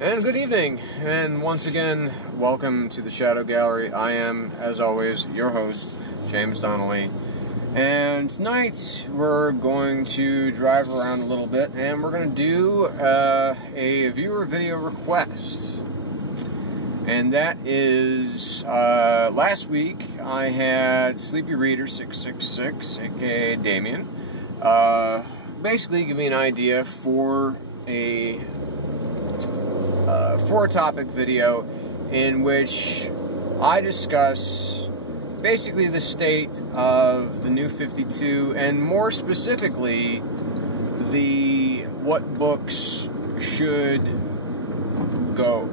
And good evening, and once again, welcome to the Shadow Gallery. I am, as always, your host, James Donnelly. And tonight, we're going to drive around a little bit, and we're going to do a viewer video request. And that is, last week, I had Sleepy Reader 666, aka Damien, basically give me an idea for a topic video in which I discuss basically the state of the New 52, and more specifically what books should go.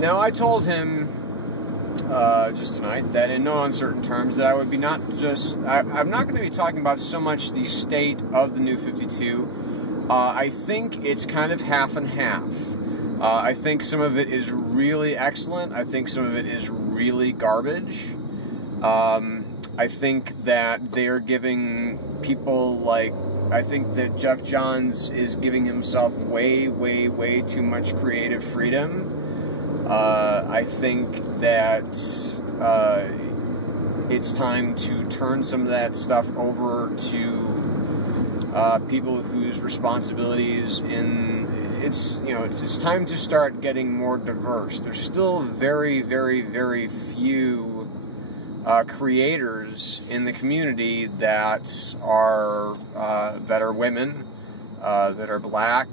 Now I told him just tonight that in no uncertain terms that I would be I'm not going to be talking about so much the state of the New 52. I think it's kind of half and half. I think some of it is really excellent. I think some of it is really garbage. I think that they are giving people I think that Geoff Johns is giving himself way, way, way too much creative freedom. I think that it's time to turn some of that stuff over to people whose responsibilities it's time to start getting more diverse. There's still very, very, very few creators in the community that are women, that are black.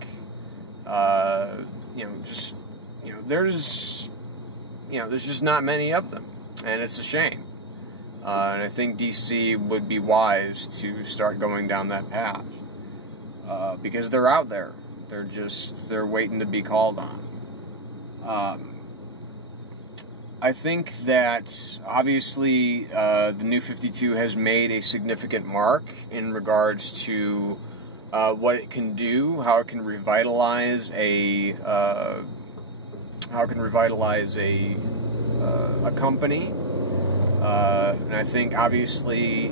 There's just not many of them, and it's a shame. And I think DC would be wise to start going down that path. Because they're out there. They're waiting to be called on. I think that, obviously, the New 52 has made a significant mark in regards to what it can do, how it can revitalize a company. And I think, obviously,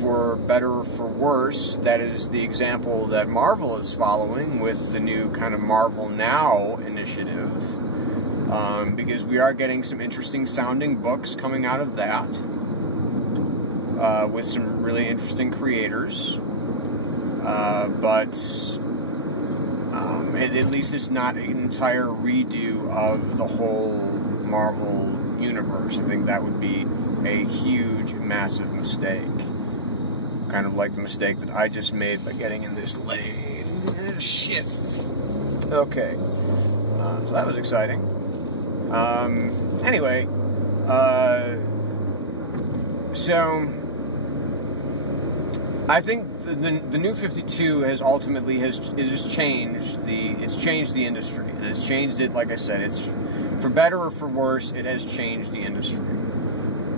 for better or for worse, that is the example that Marvel is following with the new kind of Marvel Now initiative. Because we are getting some interesting sounding books coming out of that, with some really interesting creators. But at least it's not an entire redo of the whole Marvel universe. I think that would be a huge, massive mistake. Kind of like the mistake that I just made by getting in this lane. Shit. Okay. So that was exciting. Anyway, so I think the New 52 has ultimately changed the industry, and it's changed it. Like I said, it's for better or for worse. It has changed the industry.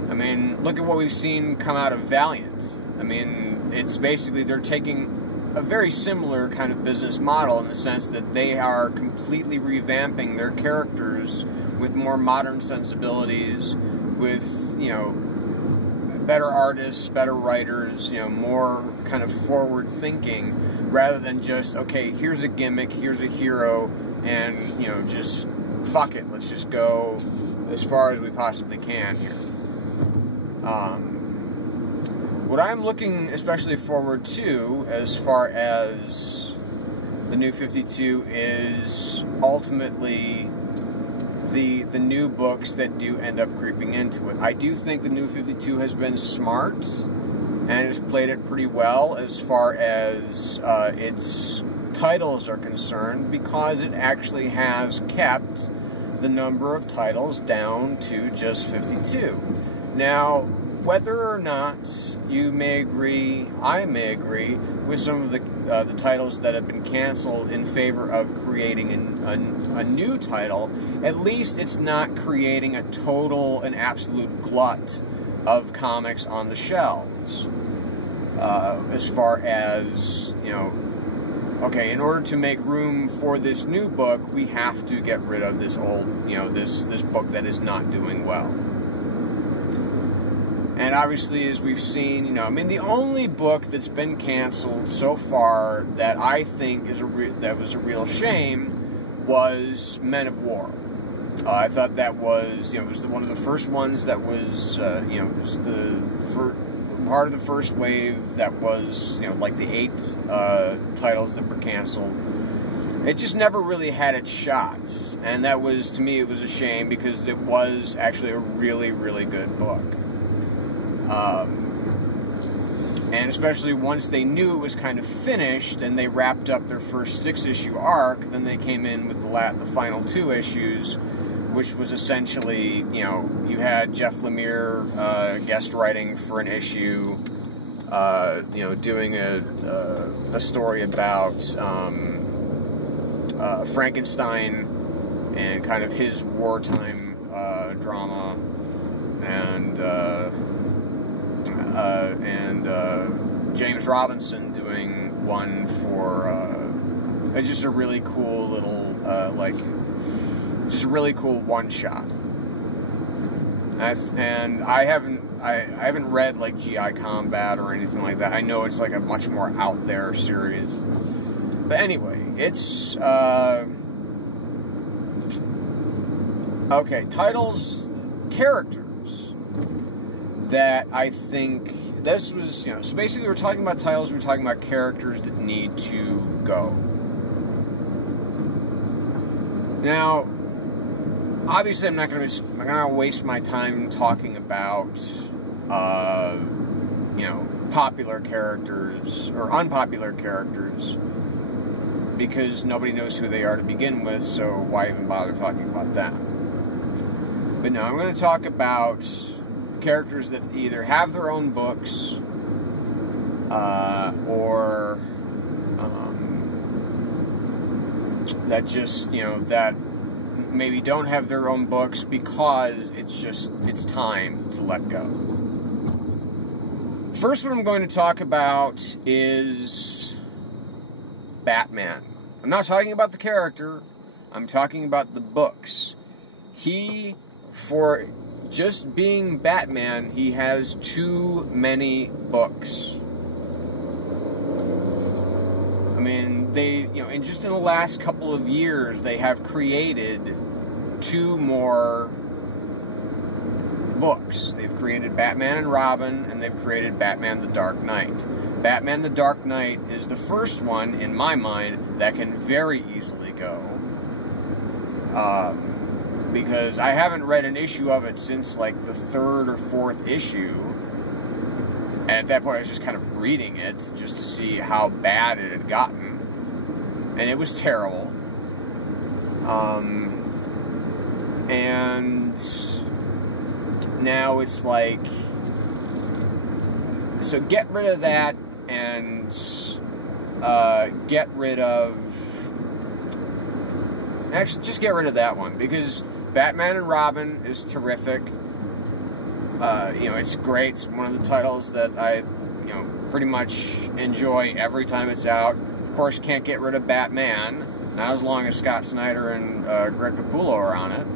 I mean, look at what we've seen come out of Valiant. I mean, it's basically they're taking a very similar kind of business model in the sense that they are completely revamping their characters with more modern sensibilities, with, better artists, better writers, more kind of forward thinking, rather than just, okay, here's a gimmick, here's a hero, and, just fuck it, let's just go as far as we possibly can here. What I'm looking especially forward to as far as the New 52 is ultimately the new books that do end up creeping into it. I do think the New 52 has been smart and has played it pretty well as far as its titles are concerned, because it actually has kept the number of titles down to just 52. Now, whether or not you may agree, I may agree with some of the titles that have been canceled in favor of creating a new title, at least it's not creating an absolute glut of comics on the shelves. As far as, okay, in order to make room for this new book, we have to get rid of this old, this book that is not doing well. And obviously, as we've seen, I mean, the only book that's been canceled so far that I think that was a real shame was Men of War. I thought that was, it was one of the first ones that was, was part of the first wave that was, like the 8 titles that were canceled. It just never really had its shot. And that was, to me, it was a shame because it was actually a really, really good book. And especially once they knew it was kind of finished and they wrapped up their first 6-issue arc, then they came in with the final 2 issues, which was essentially, you had Jeff Lemire guest writing for an issue, doing a story about Frankenstein and kind of his wartime drama, and James Robinson doing one for it's just a really cool little just a really cool one-shot. And I haven't read like GI Combat or anything like that. I know it's like a much more out there series, but anyway, it's okay. Titles, characters that I think this was, so basically we're talking about titles, we're talking about characters that need to go. Now, obviously I'm not going to waste my time talking about, popular characters or unpopular characters because nobody knows who they are to begin with, so why even bother talking about that? But no, I'm going to talk about characters that either have their own books or that just, that maybe don't have their own books because it's time to let go. First one I'm going to talk about is Batman. I'm not talking about the character, I'm talking about the books. For just being Batman, he has too many books. I mean, and just in the last couple of years, they have created 2 more books. They've created Batman and Robin, and they've created Batman the Dark Knight. Batman the Dark Knight is the first one, in my mind, that can very easily go. Because I haven't read an issue of it since, like, the 3rd or 4th issue. And at that point, I was just kind of reading it just to see how bad it had gotten. And it was terrible. And now it's like, so get rid of that and get rid of, actually just get rid of that one, because Batman and Robin is terrific. It's great. It's one of the titles that I, pretty much enjoy every time it's out. Of course, can't get rid of Batman, not as long as Scott Snyder and Greg Capullo are on it.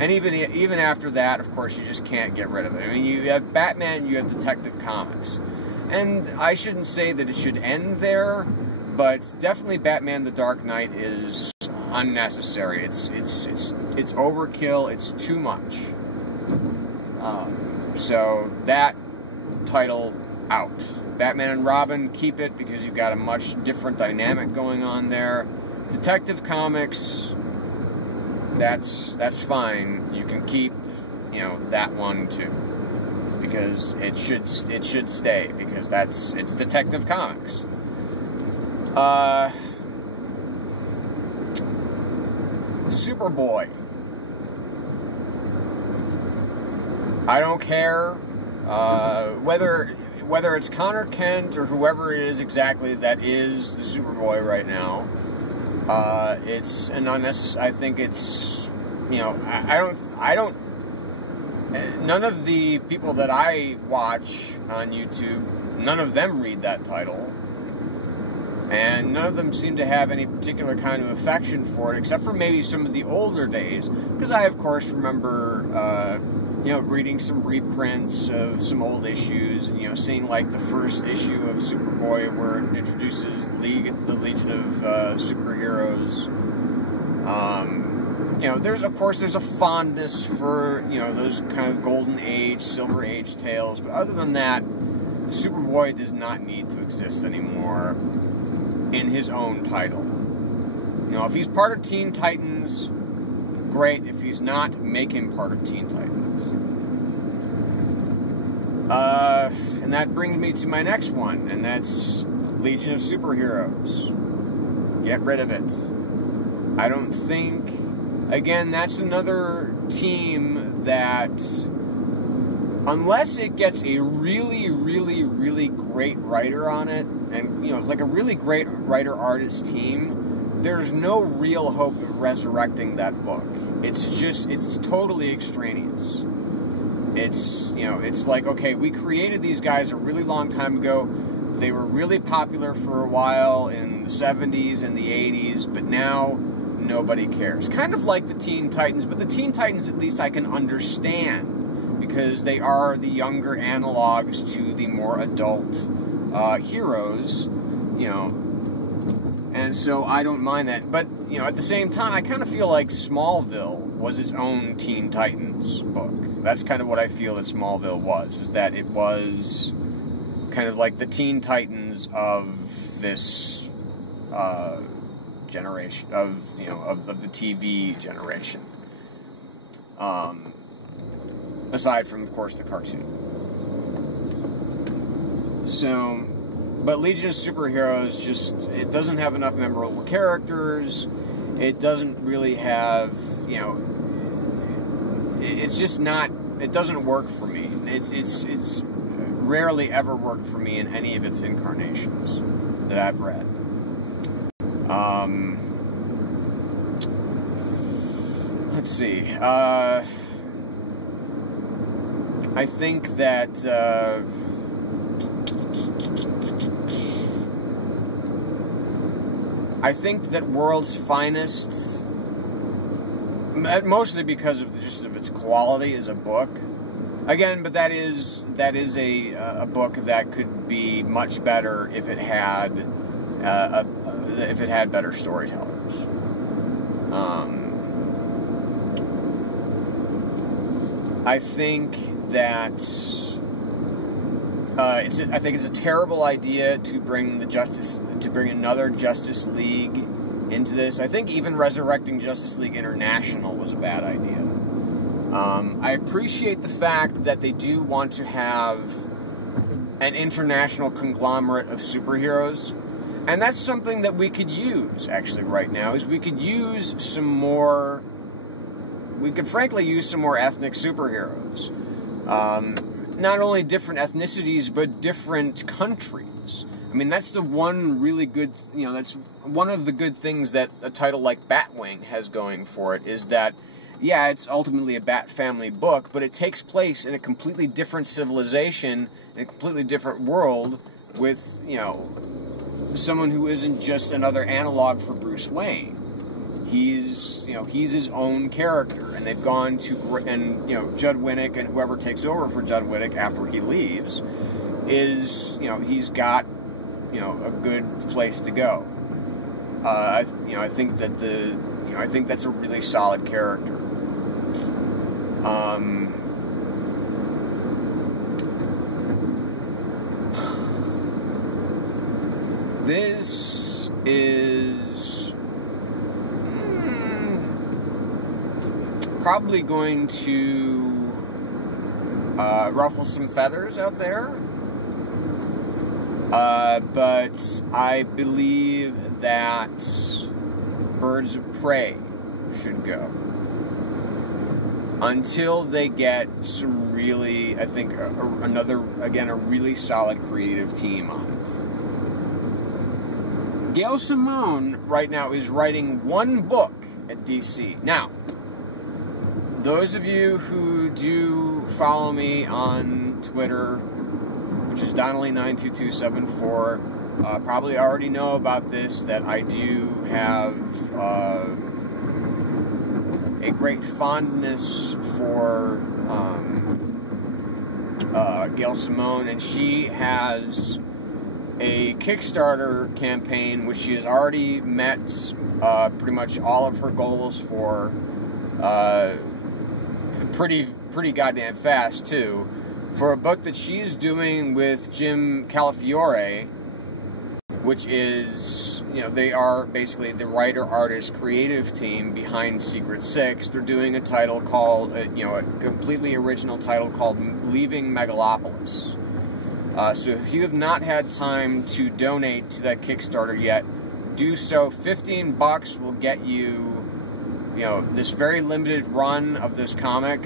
And even after that, of course, you just can't get rid of it. I mean, you have Batman, you have Detective Comics. And I shouldn't say that it should end there, but definitely Batman the Dark Knight is unnecessary. It's overkill. It's too much. So that title out. Batman and Robin, keep it because you've got a much different dynamic going on there. Detective Comics, that's fine. You can keep, that one too, because it should stay, because it's Detective Comics. Superboy. I don't care whether it's Connor Kent or whoever it is exactly that is the Superboy right now. It's an unnecessary. I think it's, I don't. None of the people that I watch on YouTube, none of them read that title. And none of them seem to have any particular kind of affection for it, except for maybe some of the older days. Because I, of course, remember you know, reading some reprints of some old issues, and, you know, seeing like the first issue of Superboy where it introduces the Legion of Superheroes. You know, there's a fondness for, you know, those kind of Golden Age, Silver Age tales, but other than that, Superboy does not need to exist anymore in his own title. You know, if he's part of Teen Titans, great. If he's not, make him part of Teen Titans. And that brings me to my next one, and that's Legion of Superheroes. Get rid of it. I don't think... Again, that's another team that, unless it gets a really, really, really great writer on it, and, you know, like a really great writer-artist team, there's no real hope of resurrecting that book. It's totally extraneous. It's, you know, it's like, okay, we created these guys a really long time ago. They were really popular for a while in the 70s and the 80s, but now nobody cares. Kind of like the Teen Titans, but the Teen Titans at least I can understand, because they are the younger analogs to the more adult heroes, you know, and so I don't mind that. But, you know, at the same time, I kind of feel like Smallville was its own Teen Titans book. That's kind of what I feel that Smallville was, is that it was kind of like the Teen Titans of this generation, of, you know, of the TV generation. Aside from, of course, the cartoon. So, but Legion of Superheroes just, it doesn't have enough memorable characters. It doesn't really have, you know, it's just not, it doesn't work for me. It's rarely ever worked for me in any of its incarnations that I've read. Let's see. I think that World's Finest, mostly because of just of its quality as a book. Again, but that is a book that could be much better if it had better storytellers. I think that I think it's a terrible idea to bring another Justice League into this. I think even resurrecting Justice League International was a bad idea. I appreciate the fact that they do want to have an international conglomerate of superheroes, and that's something that we could use, actually, right now, is we could use some more... We could frankly use some more ethnic superheroes. Not only different ethnicities, but different countries. I mean, that's the one really good, you know, that's one of the good things that a title like Batwing has going for it, is that, yeah, it's ultimately a Bat family book, but it takes place in a completely different civilization, in a completely different world, with, you know, someone who isn't just another analog for Bruce Wayne. He's, you know, he's his own character, and they've gone to, and, you know, Judd Winnick and whoever takes over for Judd Winnick after he leaves is, you know, he's got, you know, a good place to go. I think that I think that's a really solid character. This is probably going to ruffle some feathers out there, but I believe that Birds of Prey should go until they get some really, I think, a really solid creative team on it. Gail Simone right now is writing one book at DC. Now, those of you who do follow me on Twitter, which is Donnelly92274, probably already know about this, that I do have a great fondness for Gail Simone, and she has a Kickstarter campaign which she has already met pretty much all of her goals for pretty goddamn fast too, for a book that she's doing with Jim Calafiore, which is, you know, they are basically the writer-artist creative team behind Secret Six. They're doing a title called, you know, a completely original title called Leaving Megalopolis. So if you have not had time to donate to that Kickstarter yet, do so. $15 will get you, you know, this very limited run of this comic,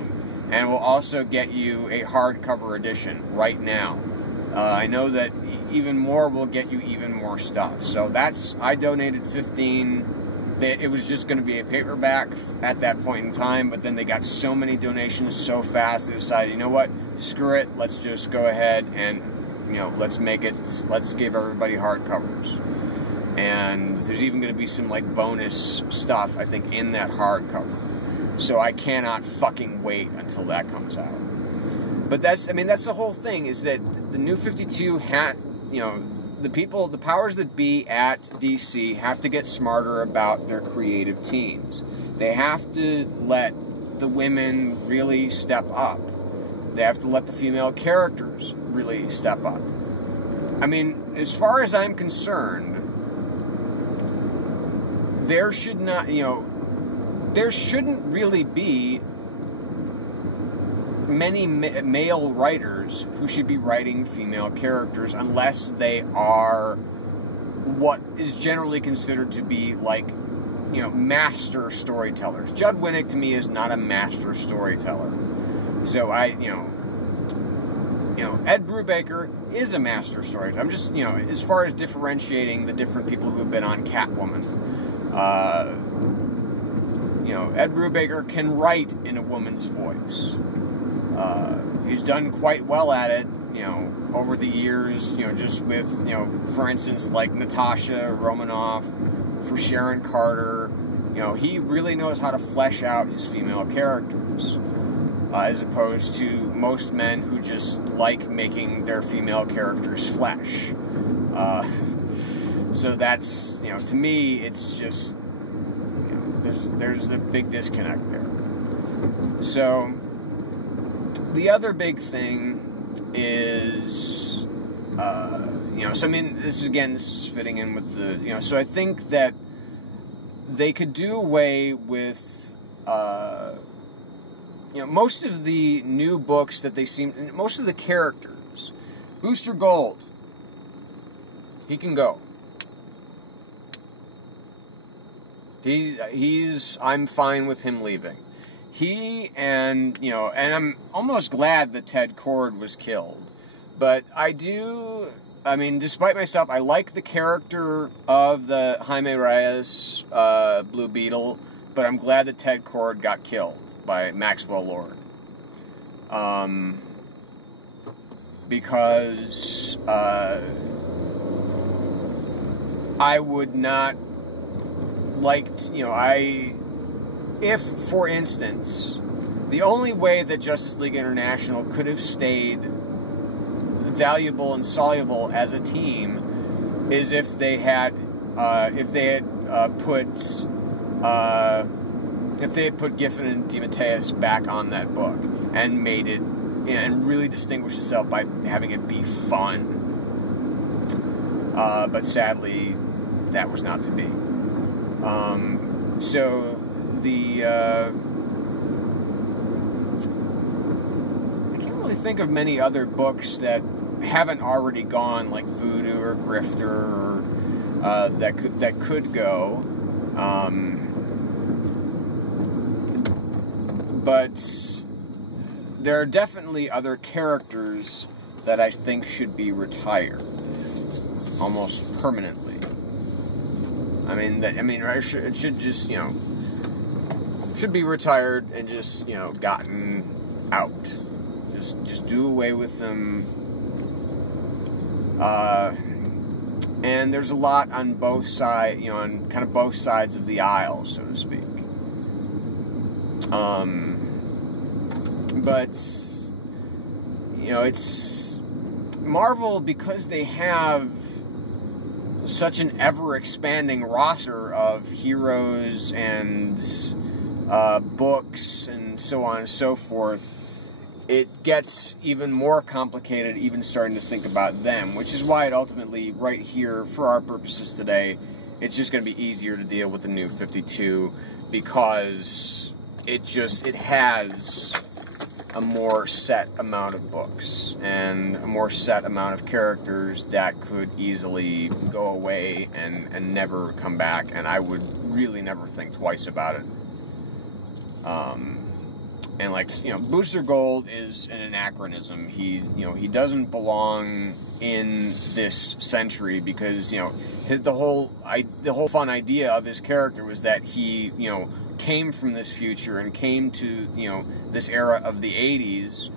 and will also get you a hardcover edition right now. I know that even more will get you even more stuff. So that's, I donated 15. It was just going to be a paperback at that point in time, but then they got so many donations so fast, they decided, you know what, screw it, let's just go ahead and, you know, let's give everybody hardcovers. And there's even going to be some, like, bonus stuff, I think, in that hardcover. So I cannot fucking wait until that comes out. But that's, I mean, that's the whole thing, is that the New 52 you know, the powers that be at DC have to get smarter about their creative teams. They have to let the women really step up. They have to let the female characters really step up. I mean, as far as I'm concerned, there should not, you know, there shouldn't really be many male writers who should be writing female characters unless they are what is generally considered to be, like, you know, master storytellers. Judd Winnick, to me, is not a master storyteller. So you know, Ed Brubaker is a master storyteller. I'm just, you know, as far as differentiating the different people who have been on Catwoman, you know, Ed Brubaker can write in a woman's voice. He's done quite well at it, you know, over the years, you know, just with, you know, for instance, like Natasha Romanoff, for Sharon Carter. You know, he really knows how to flesh out his female characters, as opposed to most men who just like making their female characters flesh. So that's, you know, to me, it's just, you know, there's a big disconnect there. So the other big thing is, you know, so I mean, this is fitting in with the, you know, so I think that they could do away with, you know, most of the new books that they most of the characters. Booster Gold, he can go. I'm fine with him leaving. He and, you know, and I'm almost glad that Ted Kord was killed. But I mean, despite myself, I like the character of the Jaime Reyes Blue Beetle, but I'm glad that Ted Kord got killed by Maxwell Lord. Because I would not like, you know, if, for instance, the only way that Justice League International could have stayed valuable and soluble as a team is if they had put Giffen and DeMatteis back on that book and made it, and really distinguished itself by having it be fun. But sadly, that was not to be. So the I can't really think of many other books that haven't already gone, like Voodoo or Grifter, or that could go. But there are definitely other characters that I think should be retired almost permanently. It should just, you know, should be retired and just, you know, gotten out. Just do away with them. And there's a lot on both sides, you know, on kind of both sides of the aisle, so to speak. But, you know, it's Marvel, because they have such an ever-expanding roster of heroes and books and so on and so forth. It gets even more complicated even starting to think about them, which is why it ultimately, right here, for our purposes today, it's just going to be easier to deal with the New 52, because it has a more set amount of books and a more set amount of characters that could easily go away and never come back, and I would really never think twice about it. And, like, you know, Booster Gold is an anachronism. He doesn't belong in this century, because, you know, the whole fun idea of his character was that he, you know, came from this future and came to, you know, this era of the 80s,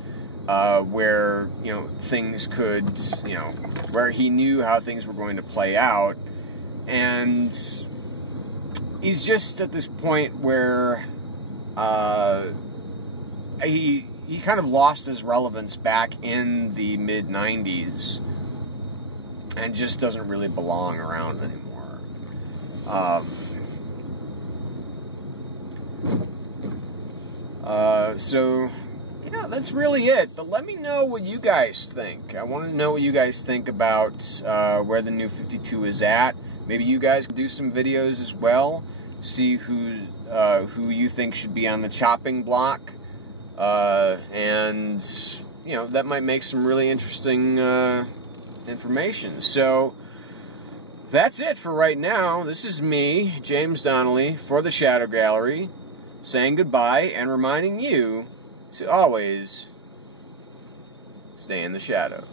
where, you know, things could, you know, where he knew how things were going to play out, and he's just at this point where he kind of lost his relevance back in the mid-90s and just doesn't really belong around anymore. So, yeah, that's really it. But let me know what you guys think. I want to know what you guys think about where the New 52 is at. Maybe you guys can do some videos as well. See who you think should be on the chopping block. And, you know, that might make some really interesting information. So, that's it for right now. This is me, James Donnelly, for the Shadow Gallery, saying goodbye and reminding you to always stay in the shadow.